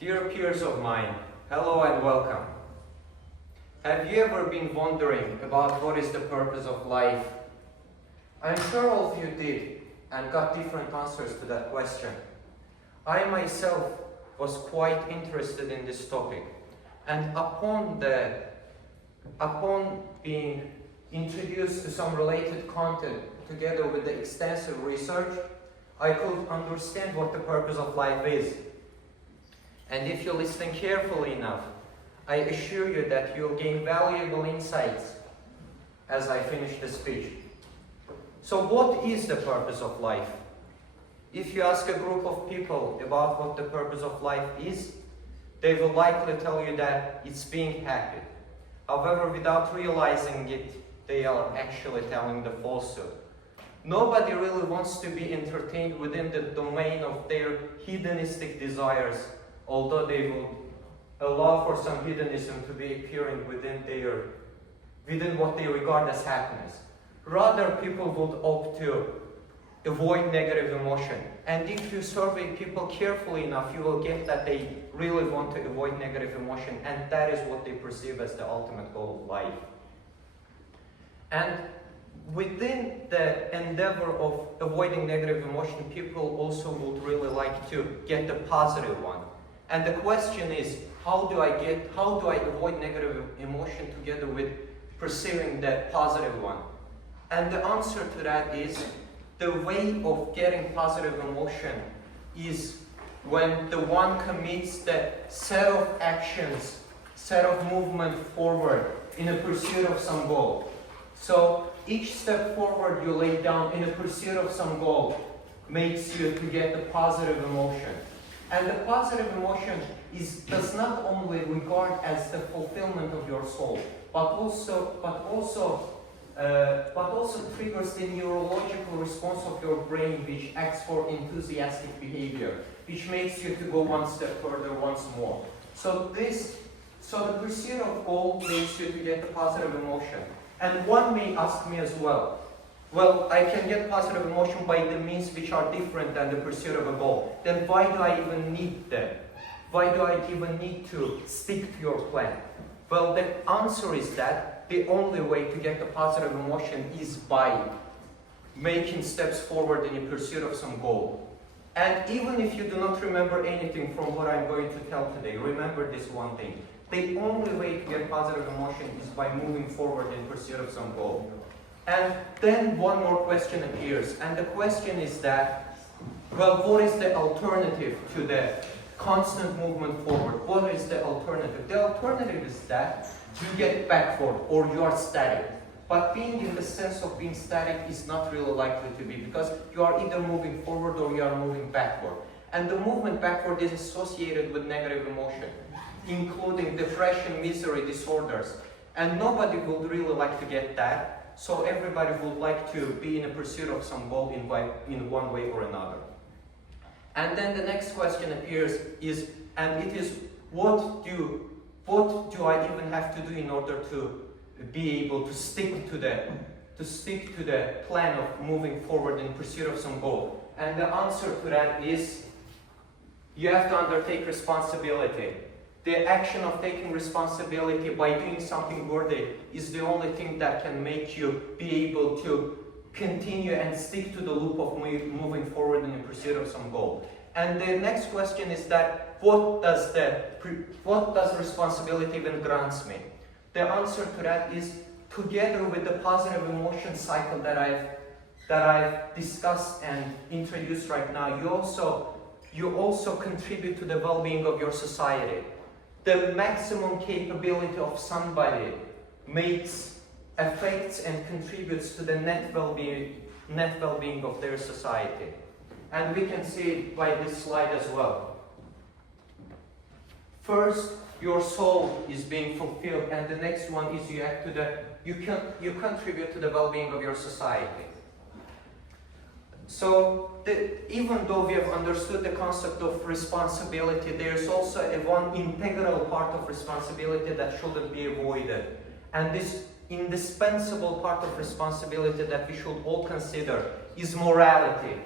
Dear peers of mine, hello and welcome. Have you ever been wondering about what is the purpose of life? I'm sure all of you did and got different answers to that question. I myself was quite interested in this topic, and upon being introduced to some related content together with the extensive research, I could understand what the purpose of life is. And if you listen carefully enough, I assure you that you'll gain valuable insights as I finish the speech. So what is the purpose of life? If you ask a group of people about what the purpose of life is, they will likely tell you that it's being happy. However, without realizing it, they are actually telling the falsehood. Nobody really wants to be entertained within the domain of their hedonistic desires, although they will allow for some hedonism to be appearing within what they regard as happiness. Rather, people would opt to avoid negative emotion. And if you survey people carefully enough, you will get that they really want to avoid negative emotion, and that is what they perceive as the ultimate goal of life. And within the endeavor of avoiding negative emotion, people also would really like to get the positive one. And the question is, how do I avoid negative emotion together with perceiving the positive one? And the answer to that is, the way of getting positive emotion is when the one commits the set of actions, set of movement forward in a pursuit of some goal. So each step forward you lay down in a pursuit of some goal makes you to get the positive emotion. And the positive emotion does not only regard as the fulfillment of your soul, but also triggers the neurological response of your brain, which acts for enthusiastic behavior, which makes you to go one step further once more. So the pursuit of goal makes you to get the positive emotion. And one may ask me as well, I can get positive emotion by the means which are different than the pursuit of a goal. Then why do I even need them? Why do I even need to stick to your plan? Well, the answer is that the only way to get the positive emotion is by making steps forward in the pursuit of some goal. And even if you do not remember anything from what I'm going to tell today, remember this one thing. The only way to get positive emotion is by moving forward in pursuit of some goal. And then one more question appears, and the question is that, what is the alternative to the constant movement forward? What is the alternative? The alternative is that you get backward or you are static. But being in the sense of being static is not really likely to be, because you are either moving forward or you are moving backward. And the movement backward is associated with negative emotion, including depression, misery, disorders. And nobody would really like to get that. So everybody would like to be in a pursuit of some goal in one way or another. And then the next question appears what do I even have to do in order to be able to stick to the plan of moving forward in pursuit of some goal? And the answer to that is, you have to undertake responsibility. The action of taking responsibility by doing something worthy is the only thing that can make you be able to continue and stick to the loop of moving forward in the pursuit of some goal. And the next question is that, what does responsibility even grants me? The answer to that is, together with the positive emotion cycle that I've discussed and introduced right now, you also contribute to the well-being of your society. The maximum capability of somebody affects and contributes to the net well-being of their society. And we can see it by this slide as well. First, your soul is being fulfilled, and the next one is you contribute to the well-being of your society. So, even though we have understood the concept of responsibility, there's also one integral part of responsibility that shouldn't be avoided. And this indispensable part of responsibility that we should all consider is morality.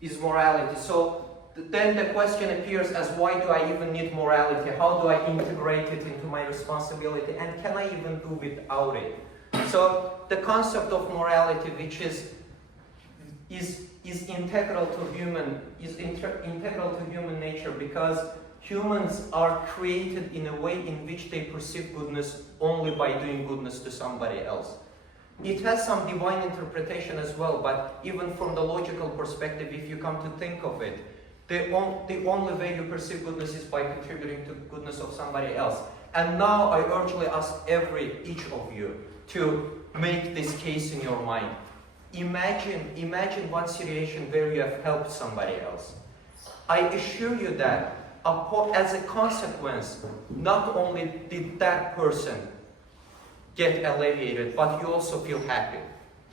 is morality. So then the question appears as, why do I even need morality? How do I integrate it into my responsibility? And can I even do without it? So the concept of morality, which is integral to human nature, because humans are created in a way in which they perceive goodness only by doing goodness to somebody else. It has some divine interpretation as well, but even from the logical perspective, if you come to think of it, the only way you perceive goodness is by contributing to the goodness of somebody else. And now I urgently ask each of you to make this case in your mind. Imagine one situation where you have helped somebody else. I assure you that as a consequence, not only did that person get alleviated, but you also feel happy,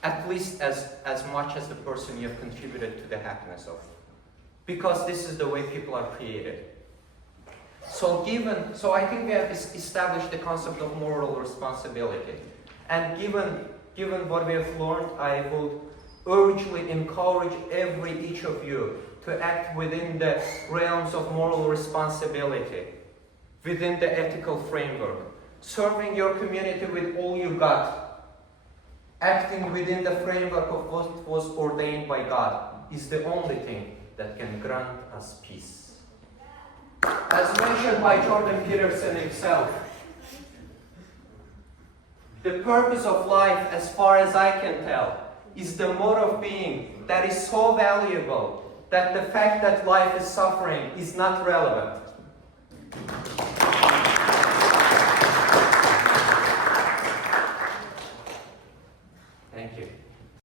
at least as much as the person you have contributed to the happiness of. Because this is the way people are created. So I think we have established the concept of moral responsibility. And given what we have learned, I would urgently encourage each of you to act within the realms of moral responsibility, within the ethical framework, serving your community with all you got, acting within the framework of what was ordained by God is the only thing that can grant us peace. As mentioned by Jordan Peterson himself, the purpose of life, as far as I can tell, is the mode of being that is so valuable that the fact that life is suffering is not relevant.